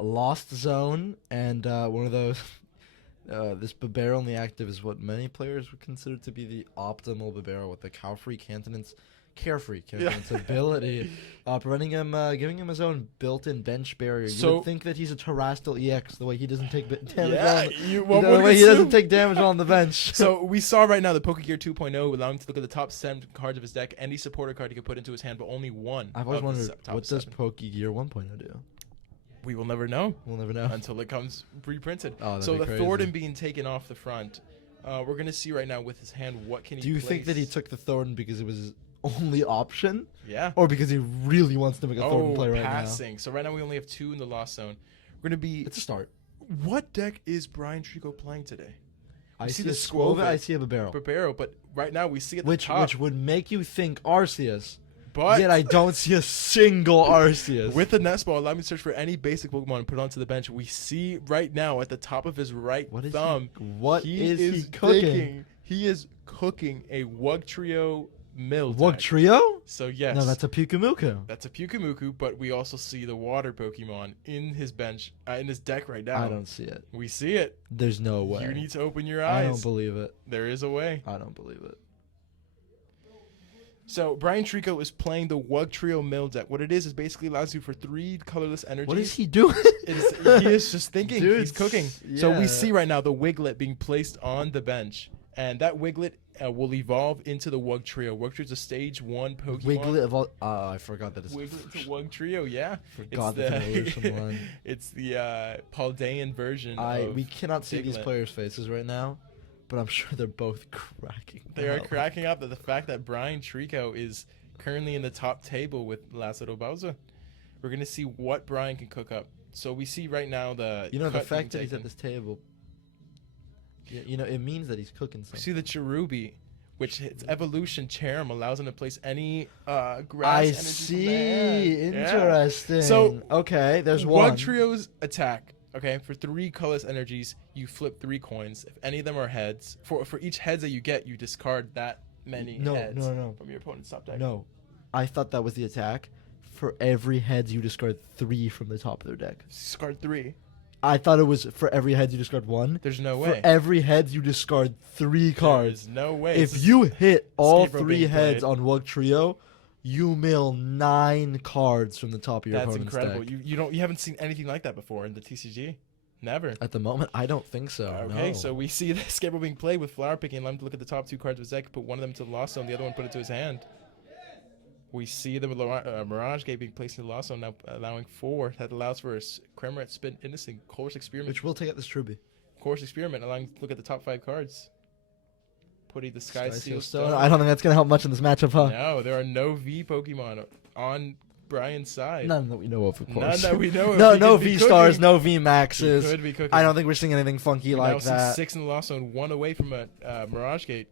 Lost Zone, and one of those. This Babero on the active is what many players would consider to be the optimal Babero with the carefree countenance ability, preventing him, giving him his own built-in bench barrier. You would think that he's a Terrestrial EX, the way he doesn't take damage the way he doesn't take damage on the bench. So we saw right now the Pokegear 2.0 allowing him to look at the top 7 cards of his deck, any supporter card he could put into his hand, but only one. I've always wondered, what does Pokegear 1.0 do? We will never know. We'll never know until it comes reprinted. Oh, so the crazy. Thornton being taken off the front, we're gonna see right now with his hand what can he. Do you think that he took the Thornton because it was his only option? Yeah. Or because he really wants to make a Thornton play right passing. So right now we only have 2 in the Lost Zone. We're gonna be. It's a start. What deck is Brian Treco playing today? I see the Squova. I see a Babero. But right now we see at the top. Which would make you think Arceus. But yet I don't see a single Arceus. With the nest ball, allow me to search for any basic Pokemon and put it onto the bench. We see right now at the top of his right thumb. What is he cooking? He is cooking a Wugtrio mill. Wugtrio? So yes. No, that's a Pyukumuku. That's a Pyukumuku, but we also see the water Pokemon in his bench, in his deck right now. I don't see it. We see it. There's no way. You need to open your eyes. I don't believe it. There is a way. I don't believe it. So Brian Treco is playing the Wugtrio mill deck. What it is basically allows you for 3 colorless energies. What is he doing? He is just thinking. Dude, he's cooking. Yeah. So we see right now the Wiglet being placed on the bench. And that Wiglet will evolve into the Wugtrio. Wugtrio's a stage 1 Pokemon. Wiglet evolved. I forgot that it's Wiglet's a Wugtrio, yeah. Forgot the evolution one. It's the Paldean version. We cannot see these players' faces right now, but I'm sure they're both cracking. They are cracking up at the fact that Brian Treco is currently in the top table with Lazaro Bouza. We're going to see what Brian can cook up. So we see right now the fact that he's at this table, it means that he's cooking something. We see the Cherubi, which its evolution charm allows him to place any grass I energy. See. Interesting. Yeah. So okay, there's one. Wugtrio's attack. Okay, for 3 colorless energies, you flip 3 coins. If any of them are heads, for each heads that you get, you discard that many heads from your opponent's top deck. No, I thought that was the attack. For every heads, you discard 3 from the top of their deck. Discard 3. I thought it was for every heads you discard 1. There's no way. For every heads you discard 3 cards. There's no way. If you hit all 3 heads on Wugtrio, you mill 9 cards from the top of your opponent's deck. That's incredible. You haven't seen anything like that before in the TCG. Never. At the moment, I don't think so. Okay, no. So we see the Scarecrow being played with Flower Picking. Allow him to look at the top 2 cards of his deck, put one of them to the Lost Zone, the other one put it to his hand. We see the Mirage Gate being placed in the Lost Zone, now allowing 4. That allows for a Cramorant, Spin, Innocent, Course Experiment. Which will take out this Truby. Course Experiment, allowing him to look at the top 5 cards. Putting the Sky Seal Stone. I don't think that's going to help much in this matchup, huh? No, there are no V Pokemon on Brian's side. None that we know of course. None that we know of. No V-Stars, no V-Maxes. Could be cooking. I don't think we're seeing anything funky like that. 6 in the Lost Zone, 1 away from a Mirage Gate.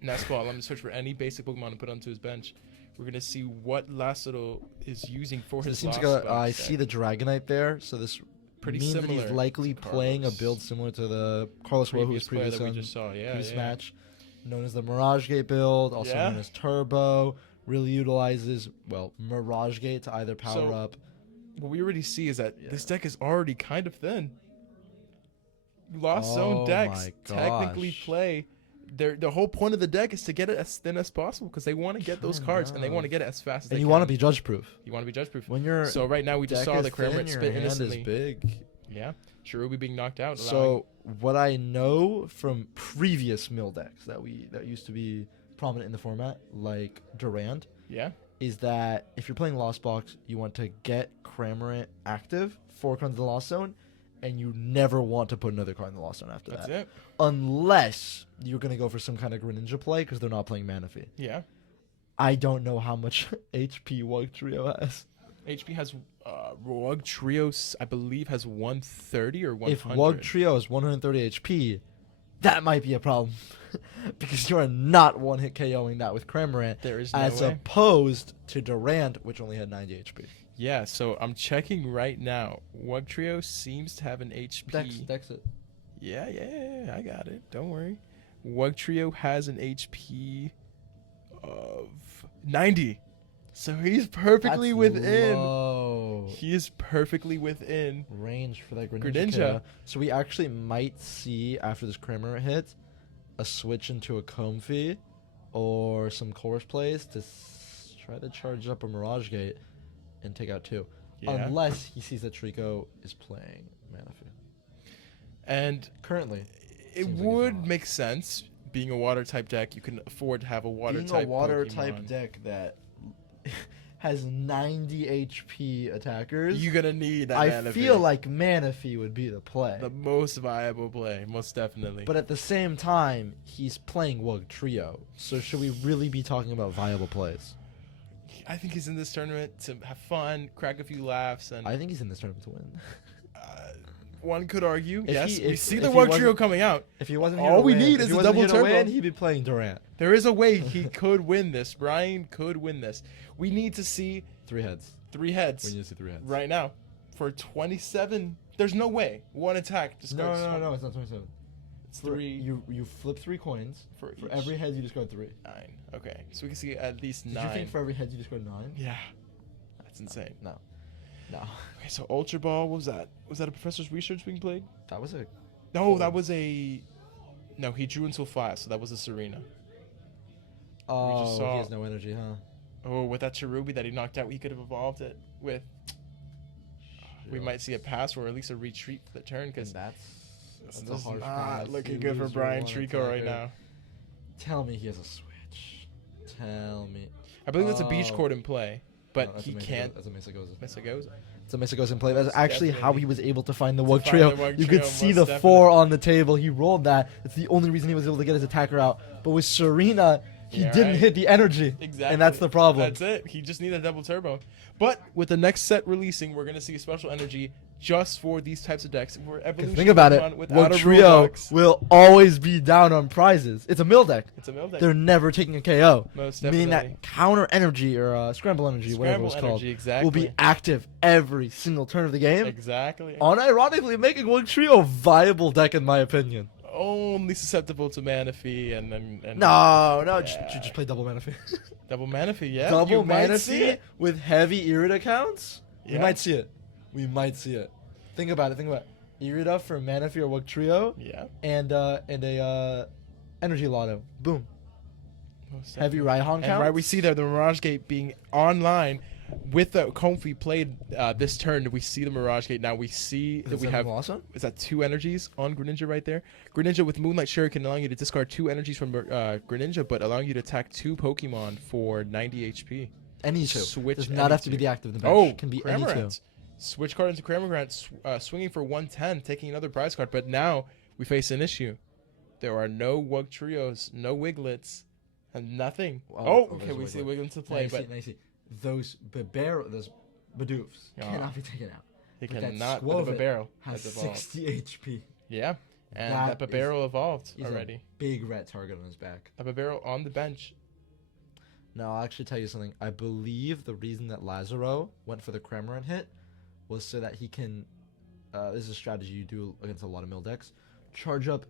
Nest Ball, let me search for any basic Pokemon to put onto his bench. We're going to see what Lazaro is using for his Lost Box I see the Dragonite there, so this means that he's likely playing a build similar to the Carlos Woe, who was previous on previous match, known as the Mirage Gate build, also known as Turbo. Really utilizes, Mirage Gate to either power up. What we already see is that this deck is already kind of thin. Lost Zone decks technically play. The whole point of the deck is to get it as thin as possible because they want to get those cards and they want to get it as fast as they can. And you want to be judge proof. You want to be judge proof. So right now we just saw the Cramorant spit innocently. Is big. Yeah. Cherubi being knocked out. So what I know from previous mill decks that used to be prominent in the format, like Durand, is that if you're playing Lost Box, you want to get Cramorant active, 4 cards in the Lost Zone, and you never want to put another card in the Lost Zone after that. That's it. Unless you're going to go for some kind of Greninja play because they're not playing Manaphy. Yeah. I don't know how much HP Wugtrio has. HP has Wugtrio, I believe, has 130 or 100. If Wugtrio has 130 HP, that might be a problem. Because you are not one-hit KOing that with Cramorant. There is no as way. Opposed to Durant, which only had 90 HP. Yeah, so I'm checking right now. Wugtrio seems to have an HP. Dex it. Yeah, I got it. Don't worry. Wugtrio has an HP of 90. So he's perfectly That's within. low. He is perfectly within. Range for that Greninja. Greninja. KO. So we actually might see, after this Kramer hit, a switch into a Comfey or some course plays to try to charge up a Mirage Gate and take out 2. Yeah. Unless he sees that Treco is playing Manaphy. And Currently, it seems like he's would not. make sense. Being a water type deck, you can afford to have a water Being type a water Pokemon. type deck that has 90 HP attackers, You're gonna need that. I Manaphy. feel like Manaphy would be the play. the most viable play, most definitely. But at the same time, he's playing Wugtrio. So should we really be talking about viable plays? I think he's in this tournament to have fun, crack a few laughs, and I think he's in this tournament to win. one could argue. If Yes, he- we if- see if the he Wugtrio wasn't- coming out. If he wasn't here All to we win, need if is he a wasn't double here to turbo. win, he'd be playing Durant. There is a way he could win this. Brian could win this. We need to see 3 heads. 3 heads We need to see 3 heads. right now for 27. There's no way one attack No, discards no, it's not 27. It's 3 You flip 3 coins. for For each. every head, you discard 3. 9. Okay, so we can see at least Did 9. you think for every head, you discard 9? Yeah, that's insane. No. No. Okay, so Ultra Ball, what was that? Was that a Professor's Research being played? That was a... No, that was a... No, he drew until 5, so that was a Serena. Oh, saw- he has no energy, huh? Oh, with that Cherubi that he knocked out, he could have evolved it with... We might see a pass or at least a retreat for the turn, And because that's this a is harsh not pass. looking You good for lose your Brian one Treco right attacker. now. Tell me he has a switch. Tell me. I believe that's a beach Oh. court in play, but No, that's he a Mesa can't... Goza. That's a Mesa Goza. Mesa goes. It's a Mesa Goza in play. That's Most actually how he definitely. was able to find the To find Wugtrio. the You could Wugtrio, see most the definitely. 4 on the table. He rolled that. It's the only reason he was able to get his attacker out. But with Serena, he Yeah, didn't right. hit the energy. Exactly. And that's the problem. That's it. He just needed a double turbo. But with the next set releasing, we're going to see a special energy just for these types of decks. For Evolution Think about it. Pokemon without a Wugtrio Roblox. will always be down on prizes. It's a mill deck. It's a mill deck. They're never taking a KO. Most Meaning definitely. that counter energy or scramble energy, whatever it's Scramble called, energy, exactly. will be active every single turn of the game. Exactly. Unironically making Wugtrio a viable deck in my opinion. Only susceptible to Manaphy and then... And No, Yeah. just play double Manaphy. Double Manaphy, yeah. Double you might see Manaphy it. with heavy Irida counts? We Yeah. might see it. We might see it. Think about it. Irida for Manaphy or Wugtrio Yeah. and a energy lotto. Boom. Most Heavy definitely. Raihan And counts. right, we see there the Mirage Gate being online with the Comfey played this turn. We see the Mirage Gate. Now we see that we have... awesome. Is that 2 energies on Greninja right there? Greninja with Moonlight Shuriken allowing you to discard 2 energies from Greninja, but allowing you to attack 2 Pokemon for 90 HP. Any two. Switch Does not have to be any the active in the bench. Oh, It can be any two. Cramorant. Switch card into Cramorant, swinging for 110, taking another prize card. But now we face an issue. There are no Wugtrios, no Wiglets, and nothing. Okay, there's we see Wiglet. Wiglets to play, but Now you see. Those Bidoofs Yeah. cannot be taken out. they But that cannot. Squovit But the Babaro Has has evolved. 60 HP. Yeah, and That that Babaro evolved He's already. a big red target on his back. A Babaro on the bench. Now, I'll actually tell you something. I believe the reason that Lazaro went for the Cramorant hit was so that he can... this is a strategy you do against a lot of mill decks. Charge up...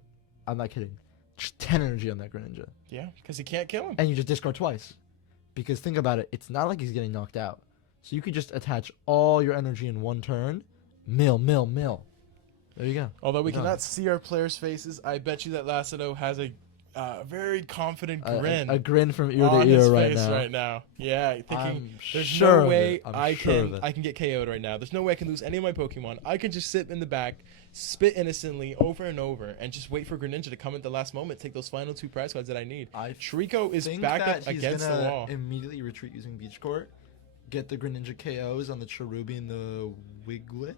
I'm not kidding. Just 10 energy on that Greninja. Yeah, because he can't kill him. And you just discard twice. Because think about it. It's not like he's getting knocked out. So you could just attach all your energy in one turn. Mill. There you go. Although we Done. cannot see our players' faces, I bet you that Lazaro has a very confident grin. A grin from ear on to his ear right face now. right now. Yeah, thinking I'm there's sure no of way it. I'm I sure of can it. I can get KO'd right now. There's no way I can lose any of my Pokemon. I can just sit in the back, spit innocently over and over, and just wait for Greninja to come at the last moment, take those final 2 prize cards that I need. Treco is think back that up he's against the gonna wall. Immediately retreat using Beach Court, get the Greninja KOs on the Cherubi and the Wiglet,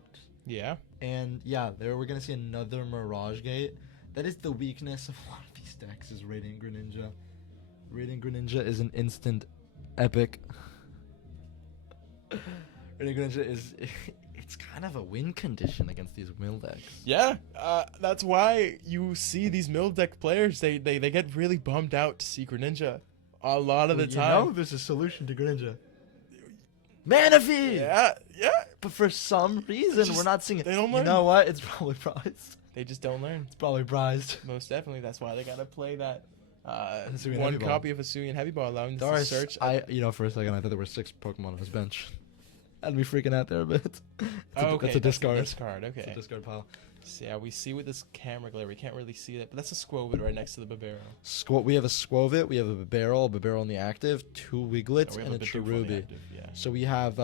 Yeah. and yeah, there we're gonna see another Mirage Gate. That is the weakness of a lot of these decks, is Radiant Greninja. Radiant Greninja is an instant epic. Radiant Greninja is... It's kind of a win condition against these mill decks. Yeah, that's why you see these mill deck players, they get really bummed out to see Greninja a lot of the time. there's a solution to Greninja. Manaphy! Yeah. But for some reason, Just- we're not seeing it. they don't You learn. know what? It's probably prized. They just don't learn. It's probably prized. Most definitely. That's why they gotta play that Hisuian one Heavy Ball. copy of Hisuian Heavy Ball, allowing this to Doris, search. for a second I thought there were 6 Pokemon on his bench. I'd be freaking out there a bit. That's a discard. Discard. It's a Okay. discard pile. So yeah, we see with this camera glare, we can't really see it, but that's a Squovit right next to the Babero. We have a Squovit, we have a Bibarel on the active, 2 Wiglets, We and a Bidoof on the Cherubi. active, yeah. So we have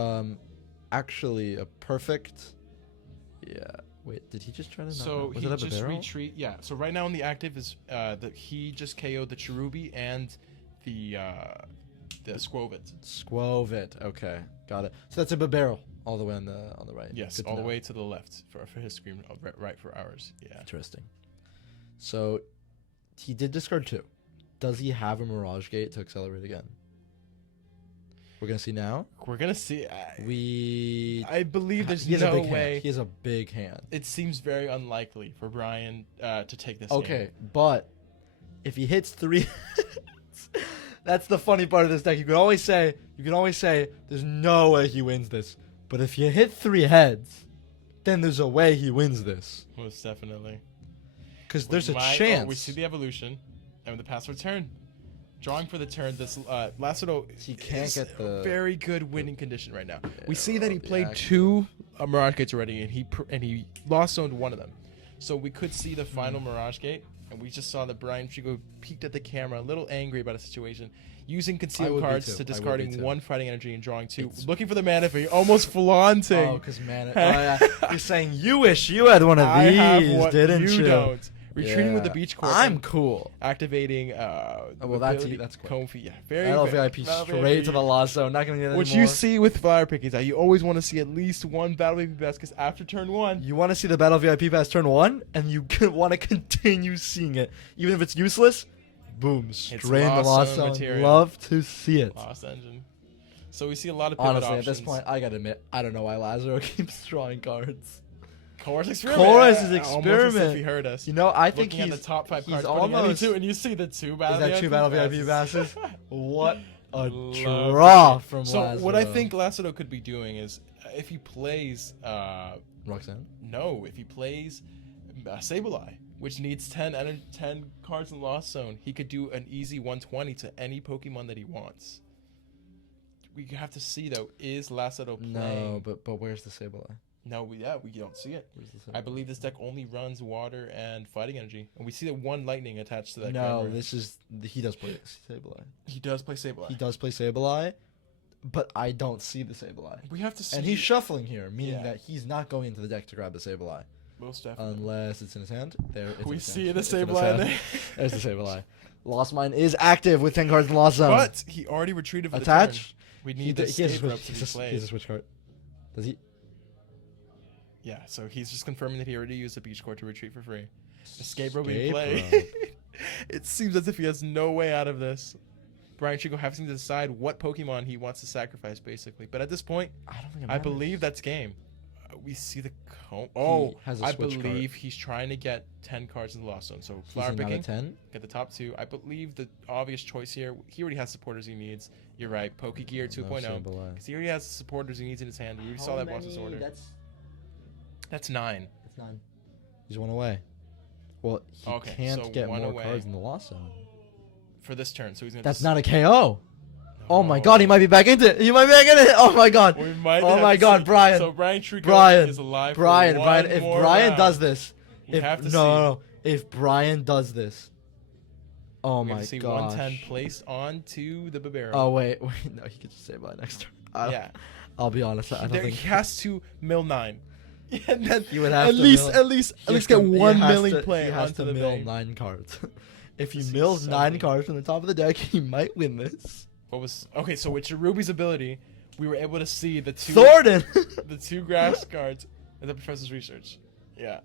actually a perfect. Yeah. Wait, did he just try to? So was he it a just Bibarel? retreat. Yeah. So right now on the active is he just KO'd the Cherubi and the Squovit. Squovit. Okay, got it. So that's a Bibarel all the way on the right. Yes, Good to all the know. way to the left for his screen, right for ours. Yeah. Interesting. So he did discard 2. Does he have a Mirage Gate to accelerate again? We're gonna see now. We're gonna see. I believe there's he has a no big way. Hand. He has a big hand. It seems very unlikely for Brian to take this. Okay, game. but if he hits 3, that's the funny part of this deck. You can always say, there's no way he wins this. But if you hit 3 heads, then there's a way he wins this. Most definitely. Because there's a Oh, chance. we see the evolution, and the pass return. Drawing for the turn, this Lazaro He can't is get the- a very good winning condition right now. We Yeah, see that he the played actual- 2 Mirage Gates already, and he lost zoned one of them. So we could see the final Mirage Gate, and we just saw that Brian Trigo peeked at the camera, a little angry about a situation, using I concealed would be cards too. to I would be discarding too. 1 fighting energy and drawing 2, It's- looking for the mana fee, almost flaunting. Oh, because man, yeah. You're saying you wish you had one of I these, have what didn't you you? don't. Retreating with the Yeah. beach court. I'm cool. activating. Well, that's quick. Comfy. Yeah, very Battle good. VIP Battle straight VIP. to the lasso. Not gonna get any What more. you see with flyer pickings, you always want to see at least 1 Battle VIP best, because after turn 1, You want to see the Battle VIP pass turn 1, and you want to continue seeing it, even if it's useless. Boom, straight in the lost zone lasso. material. Love to see it. Lost engine. So we see a lot of pivot Honestly, options. at this point, I gotta admit, I don't know why Lazaro keeps drawing cards. Chorus experiment. Chorus is Almost as if experiment. he heard us. You know, I think Looking he's at the top 5 he's cards, almost. two, and you see the 2 Battle Is that 2 Battle VIP passes. passes? What a Love draw it. from So Lazaro. what I think Lazaro could be doing is, if he plays, Roxanne. if he plays Sableye, which needs 10 cards in Lost Zone, he could do an easy 120 to any Pokemon that he wants. We have to see though, is Lazaro playing? No, but where's the Sableye? No, we don't see it. Where's the I Sableye? believe this deck only runs water and fighting energy, and we see that 1 lightning attached to that. No, camera. he does play Sableye. He does play Sableye. He does play Sableye, but I don't see the Sableye. We have to see. And he's shuffling here, meaning Yeah. that he's not going into the deck to grab the Sableye. most definitely. Unless it's in his hand. There, it's in We his see hand. the It's in his Sableye hand. there. There's the Sableye. Lost Mine is active with 10 cards in Lost Zone. But he already retreated for the Attach. turn. We He need the has a escape rope switch. to be He has played. a switch card. Does he? Yeah, so he's just confirming that he already used the beach court to retreat for free. Escape rope being Escape played. rope. It seems as if he has no way out of this. Brian Chico having to decide what Pokemon he wants to sacrifice, basically. But at this point, I don't think it I matters. believe that's game. We see the Oh, has a I switch believe he's trying to get 10 cards in the Lost Zone. So He's flower in out picking, of 10. get the top 2. I believe the obvious choice here, he already has supporters he needs. You're right, Pokegear 2.0. Sableye. Because he already has the supporters he needs in his hand. We already saw that boss's order. That's 9. That's 9. He's 1 away. Well, he Okay, can't so get 1 more away. cards in the Lost Zone. For this turn, so he's gonna. That's not a KO. Oh my God, he might be back into it. He might be back in it. Oh my God. We might Oh have my to God, see. Brian. So Brian Trico Brian. is alive. For Brian. one If more Brian round. does this, We have to see. no. If Brian does this, oh We have my to see gosh. 110 placed onto the Babero. Oh wait, no, he could just say by next turn. Yeah. I'll be honest. I don't There, think he has to mill 9. And then He would have at to least mill- at least he has get to- he one has milling to- play He has onto to the mill bank. 9 cards. If he This is mills 9 something. cards from the top of the deck, he might win this. What was okay? So with Cherubi's ability, we were able to see the 2 Thornton. the 2 grass cards in the professor's research. Yeah.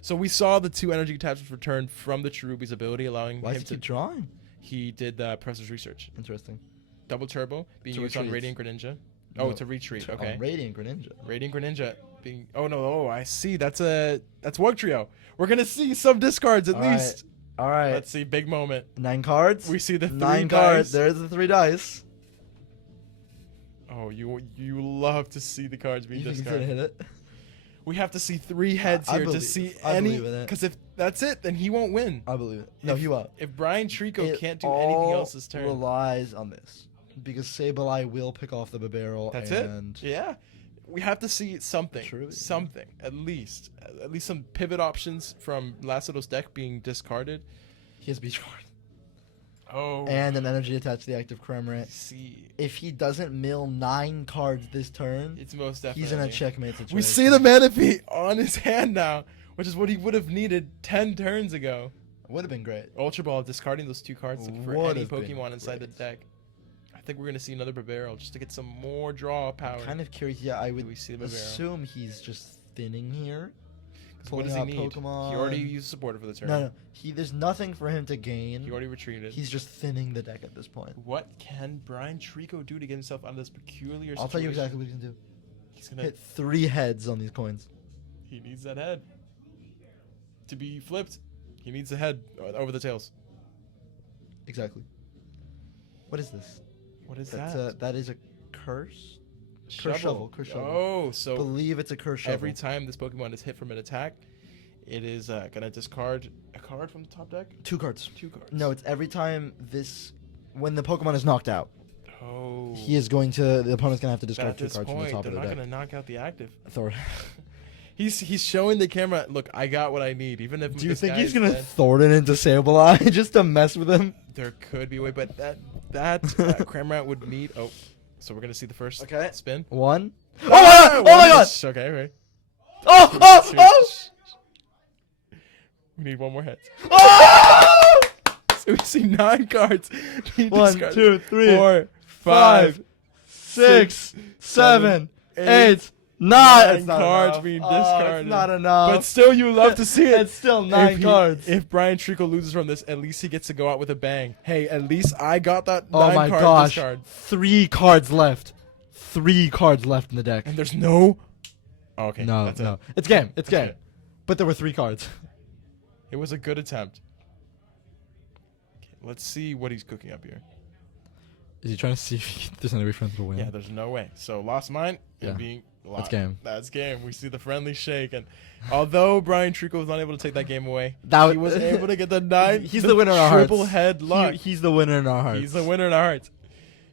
So we saw the 2 energy attachments return from the Cherubi's ability, allowing Why him does he to. keep drawing? He did the professor's research. Interesting. Double turbo being To used on retreat. Radiant Greninja. Oh, No, to retreat. On Okay. Radiant Greninja. Radiant Greninja being. Oh no! Oh, I see. That's Wugtrio. We're gonna see some discards at All right. least. All right. Let's see. Big moment. 9 cards. We see the 3 9 dice. cards. There's the 3 dice. Oh, you love to see the cards being You think he's gonna discarded. hit it? We have to see 3 heads I here to believe- see I any. believe in it. Because if that's it, then he won't win. I believe it. No, he won't. If Brian Treco It can't do anything all else this turn, relies on this because Sableye will pick off the barrel. that's and it. Yeah, we have to see something. Truly. Something at least some pivot options from Lazaro's deck being discarded. He has beach card Oh, and an energy attached to the active I Cramorant. see. If he doesn't mill 9 cards this turn, It's most definitely. he's in a checkmate situation. We see the Manaphy on his hand now, which is what he would have needed 10 turns ago. Would have been great. Ultra Ball discarding those 2 cards for Would any have been Pokemon inside the great. deck. I think we're gonna see another Barbarrel just to get some more draw power. Kind of curious. Yeah, I would we see the Barbarrel? assume he's just thinning here. 'Cause what does he pulling out need? Pokemon. He already used supporter for the turn. No. There's nothing for him to gain. He already retreated. He's just thinning the deck at this point. What can Brian Treco do to get himself out of this peculiar situation? I'll tell you exactly what he can do. He's gonna. Hit 3 heads on these coins. He needs that head to be flipped. He needs the head over the tails. Exactly. What is this? What is That's that? that is a curse. Curse shovel. Curse shovel. Oh, so Believe it's a curse shovel. every time this Pokemon is hit from an attack, it is gonna discard a card from the top deck. 2 cards. 2 cards. No, it's every time when the Pokemon is knocked out. Oh. He is going to. The opponent's gonna have to But discard at 2 this cards from the point, top they're of the not deck. gonna knock out the active. Thor. He's showing the camera. Look, I got what I need. Even if Do you this think guy he's is gonna dead, Thornton into Sableye just to mess with him? there could be a way, but that Cramorant would need. Oh, so we're gonna see the first spin. 1. Oh my Ah, god! Oh my god! Okay, okay. Oh! We need 1 more hit. Oh! So we see 9 cards. He 1, discards 2, 3, 4, 5, 5, 6, 7, 8, 9. 9 It's not cards enough. being Oh, discarded. it's not enough. But still, you love to see it. It's still 9 cards. If Brian Treco loses from this, at least he gets to go out with a bang. Hey, at least I got that Oh 9 my card gosh. discard. 3 cards left. 3 cards left in the deck. And there's no... Oh, okay, No, that's no. it. It's game. It's That's game. it. But there were 3 cards. It was a good attempt. Okay, let's see what he's cooking up here. Is he trying to see if there's any way for him to win? Yeah, there's no way. So lost mine and Yeah. being lost. That's game. That's game. We see the friendly shake, and although Brian Treco was not able to take that game away, That he was able to get the 9. He's the winner in our hearts. Triple head luck. He's the winner in our hearts. He's the winner in our hearts.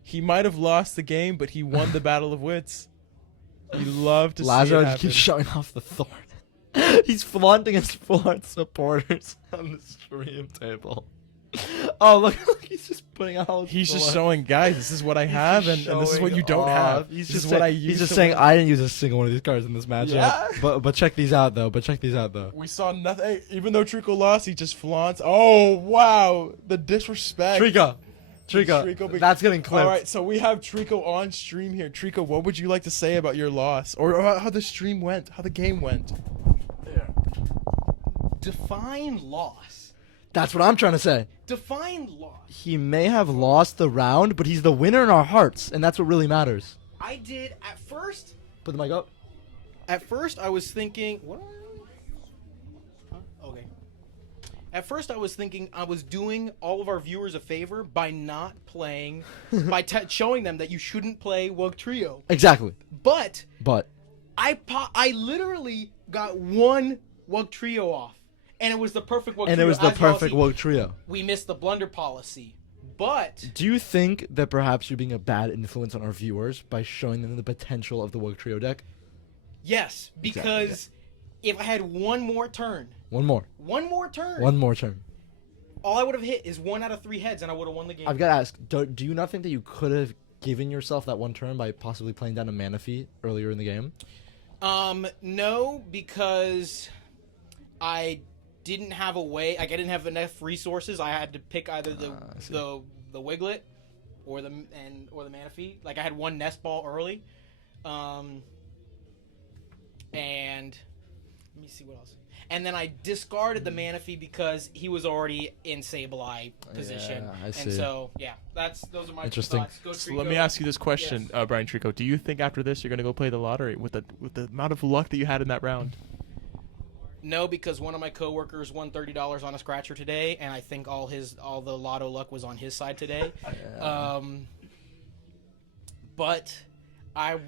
He might have lost the game, but he won the battle of wits. We love to Lazaro see it just happen. keeps showing off the Thorn. He's flaunting his full art supporters on the stream table. Oh, look, he's just putting out all his He's just full art. showing, guys, this is what I have, and this is what you don't have. He's This just is what I he's use just to saying win. I didn't use a single one of these cards in this matchup. Yeah. But check these out though. We saw nothing. Hey, even though Treco lost, he just flaunts. Oh, wow. The disrespect. Treco, Treco that's getting clipped. All right, so we have Treco on stream here. Treco, what would you like to say about your loss, or how the stream went, how the game went? Define loss. That's what I'm trying to say. Define loss. He may have lost the round, but he's the winner in our hearts, and that's what really matters. I did at first. Put the mic up. At first, I was thinking. What? Huh? Okay. At first, I was thinking I was doing all of our viewers a favor by not playing, by showing them that you shouldn't play Wugtrio. Exactly. But But I literally got 1 Wugtrio off, and it was the perfect Wugtrio. and it was the As y'all perfect see, Woke Trio. We missed the blunder policy, but Do you think that perhaps you're being a bad influence on our viewers by showing them the potential of the Woke Trio deck? yes, because if I had one more turn, One more turn. all I would have hit is 1 out of 3 heads, and I would have won the game. I've got to ask, do you not think that you could have given yourself that 1 turn by possibly playing down a Manaphy earlier in the game? No, because I didn't have a way. Like, I didn't have enough resources. I had to pick either I see. the Wiglet or the Manaphy. Like, I had 1 nest ball early, and let me see what else. And then I discarded the Manaphy because he was already in Sableye position. Yeah, I and see. so yeah, those are my Interesting. thoughts. Go So let Trico. me ask you this question, Brian Treco. Do you think after this you're gonna go play the lottery with the amount of luck that you had in that round? No, because one of my coworkers won $30 on a scratcher today, and I think all the lotto luck was on his side today. But I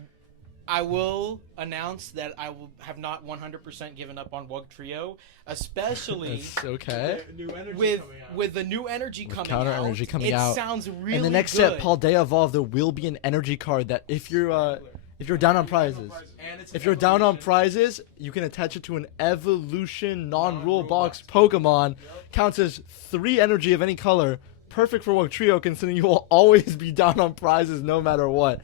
I will announce that I will have not 100% given up on Wugtrio, especially That's okay. New energy with the new energy With coming counter out. energy coming it out. sounds really And the next good. set, Paldea Evolve, there will be an energy card that if you're down on prizes, if you're down on prizes, you can attach it to an evolution non-rule box Pokemon. Counts as 3 energy of any color. Perfect for Wugtrio, considering you will always be down on prizes no matter what.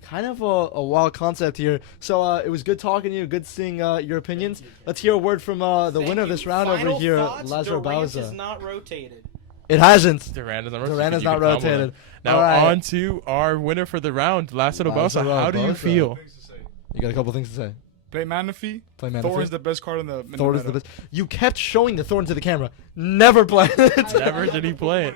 Kind of a wild concept here. So it was good talking to you. Good seeing your opinions. Let's hear a word from the Thank winner of you. this round Final over here, thoughts, Lazaro Durant Bouza. is not rotated. It hasn't. Durant is not Durant is You not can combo rotated. them. Now All right. on to our winner for the round, Lazaro Bouza. Lazaro How do you Bouza. feel? Things to say. You got a couple things to say. Play Manaphy. Play Manaphy. Thor is the best card in the Thor is the meta. best. You kept showing the Thorn to the camera. Never played it. Never did he play it.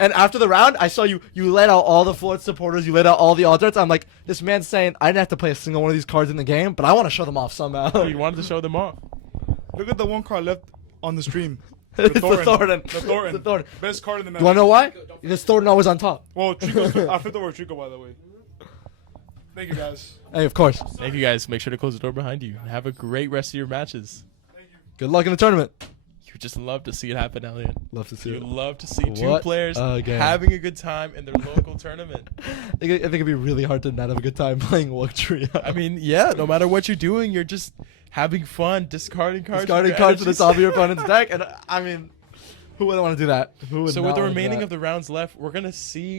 And after the round, I saw you let out all the Floyd supporters. You let out all the alternates. I'm like, this man's saying I didn't have to play a single one of these cards in the game, but I want to show them off somehow. He wanted to show them off. Look at the one card left on the stream. It's the Thorin. Thornton. The Thorin. The Thornton. Best card in the meta. You want to know why? Because Thornton always on top. Well, Trico's, I flipped over Trico, by the way. Thank you, guys. Hey, of course. Thank you guys. Make sure to close the door behind you. Have a great rest of your matches. Good luck in the tournament. You just love to see it happen, Elliot. Love to see You it. love to see two What players a game. having a good time in their local tournament. I think it'd be really hard to not have a good time playing Wugtrio. I mean, yeah, no matter what you're doing, you're just having fun, discarding cards. discarding with cards to the energies. top of your opponent's deck, and I mean, who wouldn't want to do that? Who would So not with the wanna do remaining that? of the rounds left, we're going to see